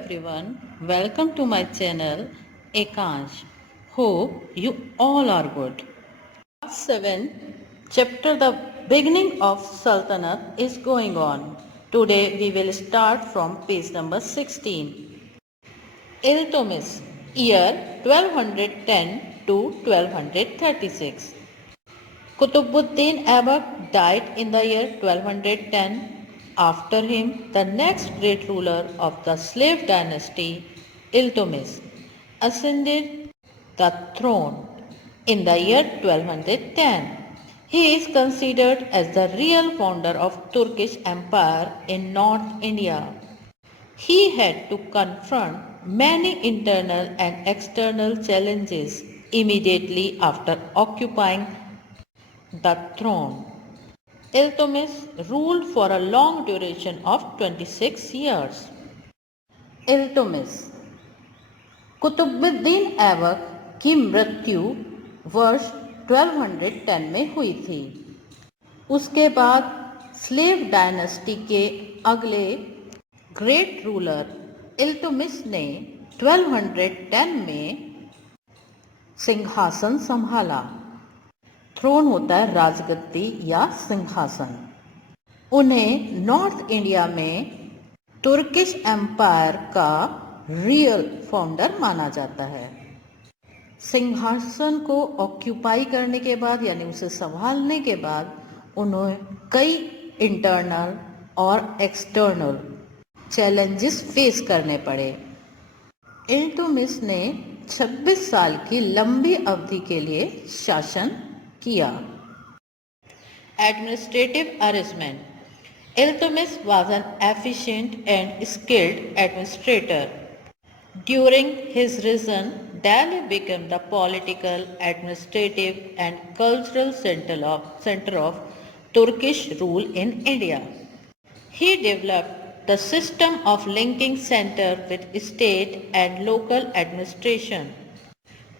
everyone, welcome to my channel Ekansh. Hope you all are good. Class 7 chapter The Beginning of Sultanate is going on. Today we will start from page number 16. Iltutmish, year 1210 to 1236. Qutbuddin Aibak died in the year 1210. After him, the next great ruler of the slave dynasty, Iltutmish, ascended the throne in the year 1210. He is considered as the real founder of Turkish Empire in North India. He had to confront many internal and external challenges immediately after occupying the throne. Iltutmish ruled for a long duration of 26 years. Iltutmish Qutubuddin Aibak की मृत्यु वर्ष 1210 में हुई थी। उसके बाद slave dynasty के अगले ग्रेट रूलर इल्तुतमिश ने 1210 में सिंहासन संभाला। थ्रोन होता है राजगद्दी या सिंहासन। उन्हें नॉर्थ इंडिया में तुर्किश एम्पायर का रियल फाउंडर माना जाता है। सिंहासन को ऑक्यूपाई करने के बाद यानी उसे संभालने के बाद उन्हें कई इंटरनल और एक्सटर्नल चैलेंजेस फेस करने पड़े। इल्तुतमिश ने 26 साल की लंबी अवधि के लिए शासन किया। Administrative arrangement Iltutmish was an efficient and skilled administrator. During his reign, Delhi became the political, administrative and cultural center of Turkish rule in India. He developed the system of linking center with state and local administration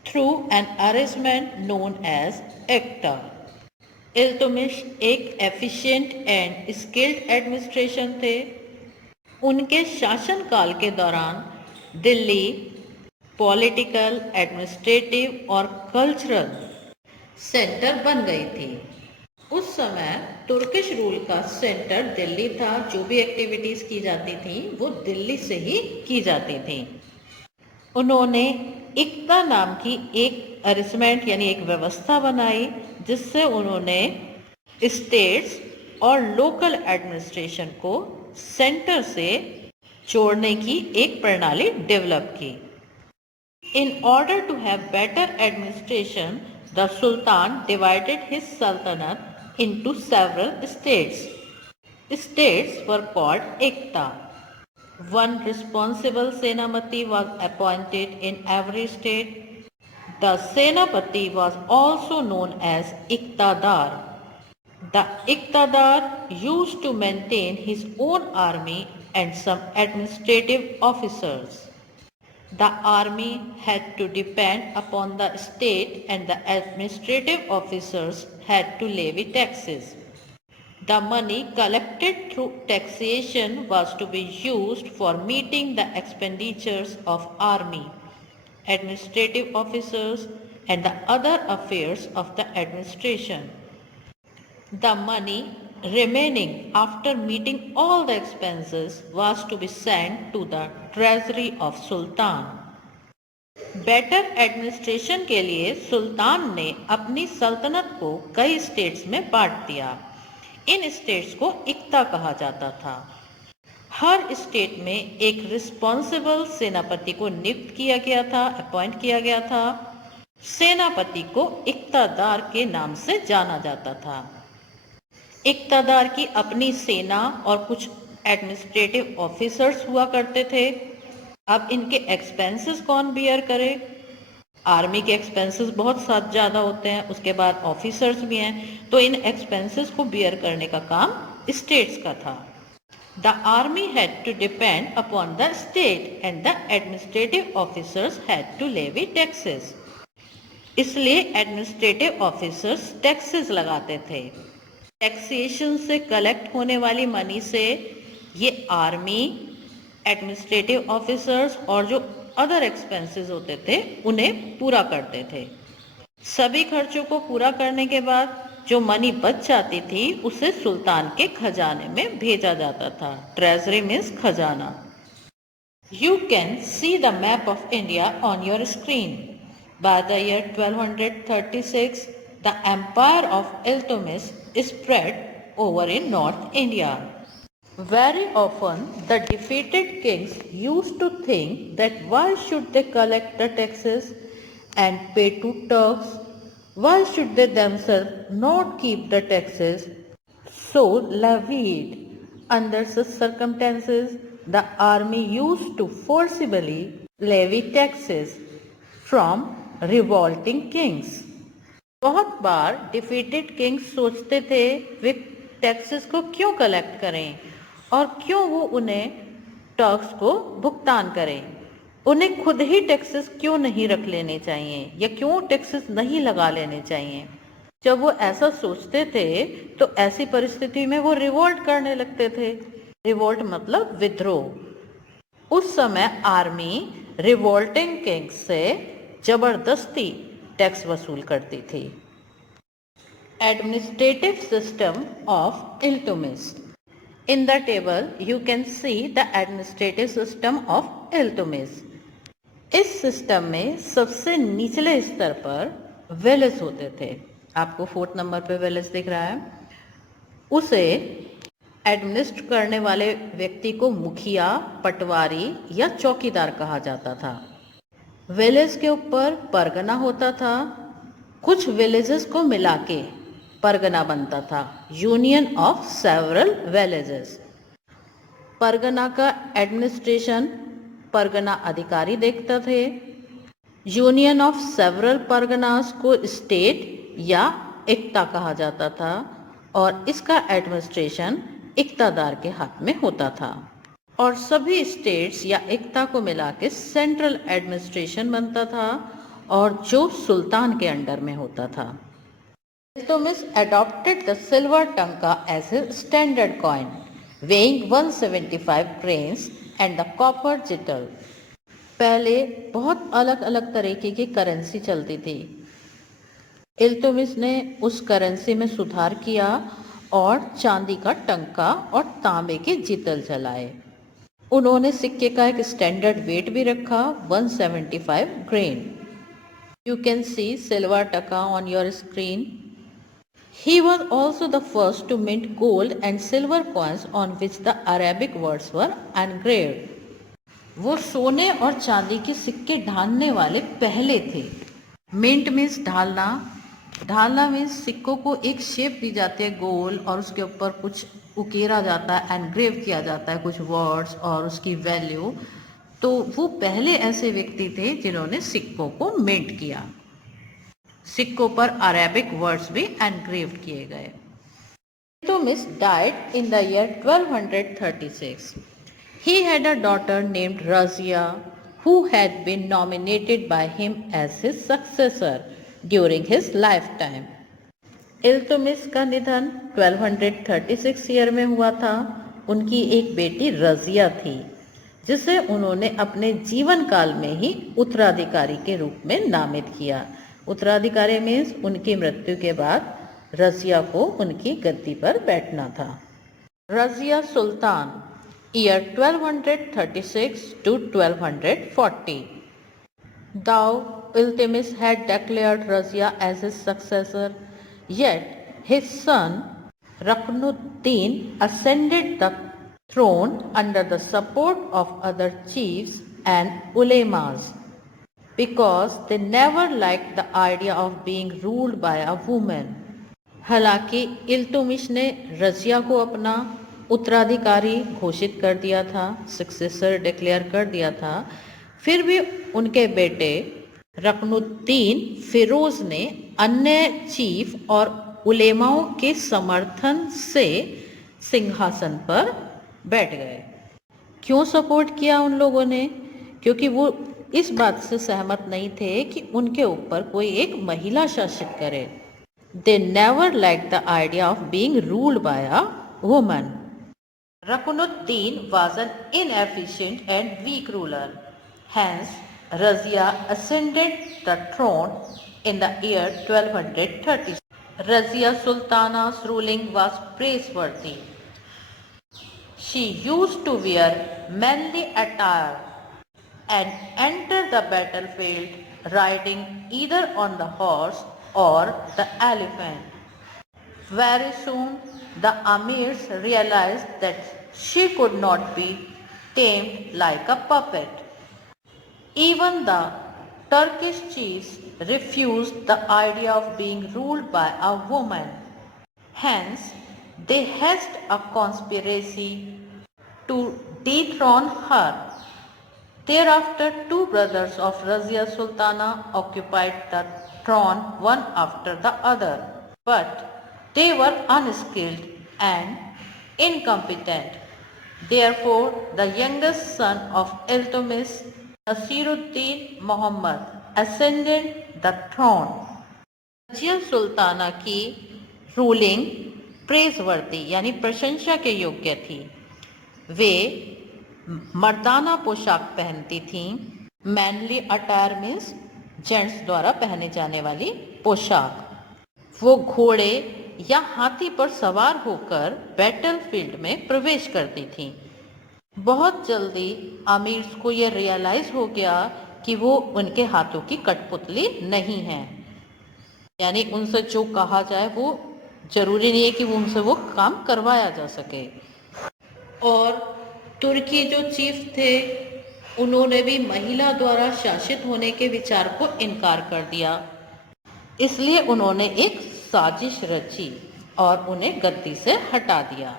through an arrangement known as Ekta. Iltutmish एक efficient and skilled administration थे। उनके शासनकाल के दौरान Delhi political, administrative और cultural centre बन गई थी। उस समय तुर्किश रूल का सेंटर दिल्ली था। जो भी एक्टिविटीज़ की जाती थी वो दिल्ली से ही की जाती थी। उन्होंने इक्ता नाम की एक अरेंजमेंट यानी एक व्यवस्था बनाई जिससे उन्होंने स्टेट्स और लोकल एडमिनिस्ट्रेशन को सेंटर से जोड़ने की एक प्रणाली डेवलप की। In order to have better administration the sultan divided his saltanat into several states. States were called iqta. One responsible Senapati was appointed in every state. The Senapati was also known as Iqtadar. The Iqtadar used to maintain his own army and some administrative officers. The army had to depend upon the state and the administrative officers had to levy taxes. The money collected through taxation was to be used for meeting the expenditures of army, administrative officers and the other affairs of the administration. The money remaining after meeting all the expenses was to be sent to the treasury of Sultan. Better administration के लिए सुल्तान ने अपनी सल्तनत को कई states में बांट दिया। इन स्टेट्स को इक्ता कहा जाता था। हर स्टेट में एक रिस्पॉन्सिबल सेनापति को नियुक्त किया गया था, अपॉइंट किया गया था। सेनापति को इक्तादार के नाम से जाना जाता था। इक्तादार की अपनी सेना और कुछ एडमिनिस्ट्रेटिव ऑफिसर्स हुआ करते थे। अब इनके एक्सपेंसेस कौन बियर करे? आर्मी के एक्सपेंसेस बहुत ज़्यादा होते हैं, उसके बाद ऑफिसर्स भी हैं, तो इन एक्सपेंसेस को बियर करने का काम स्टेट्स का था। The army had to depend upon the state and the administrative officers had to levy taxes. इसलिए एडमिनिस्ट्रेटिव ऑफिसर्स टैक्सेस लगाते थे। टैक्सेशन से कलेक्ट होने वाली मनी से ये आर्मी एडमिनिस्ट्रेटिव ऑफिसर्स और जो अदर एक्सपेंसेस होते थे उन्हें पूरा करते थे। सभी खर्चों को पूरा करने के बाद जो मनी बच जाती थी उसे सुल्तान के खजाने में भेजा जाता था। ट्रेजरी मीन्स खजाना। You can see the map of India on your screen. By the year 1236, the empire of Iltutmish spread over in North India. Very often, the defeated kings used to think that why should they collect the taxes and pay to Turks? Why should they themselves not keep the taxes so levied? Under such circumstances, the army used to forcibly levy taxes from revolting kings. बहुत बार defeated Kings सोचते थे वे taxes को क्यों collect करें और क्यों वो उन्हें टर्क्स को भुगतान करें। उन्हें खुद ही टैक्सेस क्यों नहीं रख लेने चाहिए या क्यों टैक्सेस नहीं लगा लेने चाहिए। जब वो ऐसा सोचते थे तो ऐसी परिस्थिति में वो रिवोल्ट करने लगते थे। रिवोल्ट मतलब विद्रोह। उस समय आर्मी रिवोल्टिंग किंग्स से जबरदस्ती टैक्स वसूल करती थी। Administrative system of Iltutmish. In the table, you can see the administrative system of Iltutmish. इस सिस्टम में सबसे निचले स्तर पर विलेज होते थे। आपको 4th नंबर पे विलेज दिख रहा है। उसे एडमिनिस्ट्रेट करने वाले व्यक्ति को मुखिया, पटवारी या चौकीदार कहा जाता था। विलेज के ऊपर परगना होता था। कुछ विलेजेस को मिला के परगना बनता था। Union of several villages. Pargana का एडमिनिस्ट्रेशन परगना अधिकारी देखते थे। यूनियन ऑफ सेवरल परगनास को स्टेट या इक्ता कहा जाता था और इसका एडमिनिस्ट्रेशन इक्तादार के हाथ में होता था और सभी स्टेट्स या इक्ता को मिला के सेंट्रल एडमिनिस्ट्रेशन बनता था और जो सुल्तान के अंडर में होता था। Iltutmish adopted the silver tanka as his standard coin, weighing 175 grains, and the copper jittel. पहले बहुत अलग अलग तरीके की करेंसी चलती थी। इल्तुतमिश ने उस करेंसी में सुधार किया और चांदी का टंका और तांबे के जितल चलाए। उन्होंने सिक्के का एक स्टैंडर्ड वेट भी रखा, 175 grain. You can see silver taka on your screen. He was also the first to mint gold and silver coins on which the Arabic words were engraved. वो सोने और चांदी के सिक्के ढालने वाले पहले थे। मिंट मीन्स ढालना। ढालना मीन्स सिक्कों को एक शेप दी जाती है गोल और उसके ऊपर कुछ उकेरा जाता है, एनग्रेव किया जाता है कुछ वर्ड्स और उसकी वैल्यू। तो वो पहले ऐसे व्यक्ति थे जिन्होंने सिक्कों को मिंट किया। सिक्कों पर अरेबिक वर्ड्स भी एनग्रेव किए गए। Iltutmish died in the year 1236. He had a daughter named Razia who had been nominated by him as his successor during his lifetime. Iltutmish का निधन 1236 ईयर में हुआ था। उनकी एक बेटी रजिया थी जिसे उन्होंने अपने जीवन काल में ही उत्तराधिकारी के रूप में नामित किया। उत्तराधिकारी मीन्स उनकी मृत्यु के बाद रजिया को उनकी गद्दी पर बैठना था। Razia Sultan year 1236 to 1240। Thou Iltutmish had declared Razia as his successor, yet his son Ruknuddin ascended the throne under the support of other chiefs and ulemas because they never liked the idea of being ruled by a woman. हालांकि इल्तुतमिश ने रजिया को अपना उत्तराधिकारी घोषित कर दिया था, successor declare कर दिया था, फिर भी उनके बेटे रकनुद्दीन फिरोज ने अन्य चीफ और उलेमाओं के समर्थन से सिंहासन पर बैठ गए। क्यों सपोर्ट किया उन लोगों ने? क्योंकि वो इस बात से सहमत नहीं थे कि उनके ऊपर कोई एक महिला शासित करे। They never liked the idea of being ruled by a woman. Rukunuddin was an inefficient and weak ruler. Hence, Razia ascended the throne in the year 1230. Razia Sultana's ruling was praiseworthy. She used to wear manly attire and enter the battlefield riding either on the horse or the elephant. Very soon, the Amirs realized that she could not be tamed like a puppet. Even the Turkish chiefs refused the idea of being ruled by a woman. Hence, they hatched a conspiracy to dethrone her. Thereafter, two brothers of Razia Sultana occupied the throne one after the other, but they were unskilled and incompetent. Therefore, the youngest son of Iltutmish, Nasiruddin Muhammad, ascended the throne. Razia Sultana की ruling प्रेजवर्दी यानी प्रशंसा के योग्य थी। वे मर्दाना पोशाक पहनती थीं। Mainly attire means gents द्वारा पहने जाने वाली पोशाक। वो घोड़े या हाथी पर सवार होकर बैटलफील्ड में प्रवेश करती थीं। बहुत जल्दी आमिर्स को यह रियलाइज हो गया कि वो उनके हाथों की कठपुतली नहीं है, यानी उनसे जो कहा जाए वो जरूरी नहीं है कि उनसे वो काम करवाया जा सके। और तुर्की जो चीफ थे उन्होंने भी महिला द्वारा शासित होने के विचार को इनकार कर दिया, इसलिए उन्होंने एक साजिश रची और उन्हें गद्दी से हटा दिया।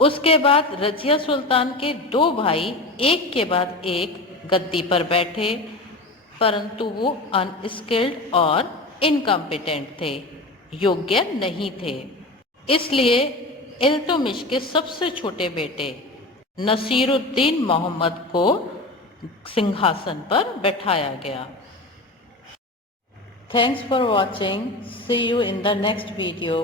उसके बाद रजिया सुल्तान के दो भाई एक के बाद एक गद्दी पर बैठे, परंतु वो अनस्किल्ड और इनकम्पिटेंट थे, योग्य नहीं थे। इसलिए इल्तुतमिश के सबसे छोटे बेटे नसीरुद्दीन मोहम्मद को सिंहासन पर बैठाया गया। Thanks for watching. See you in the next video.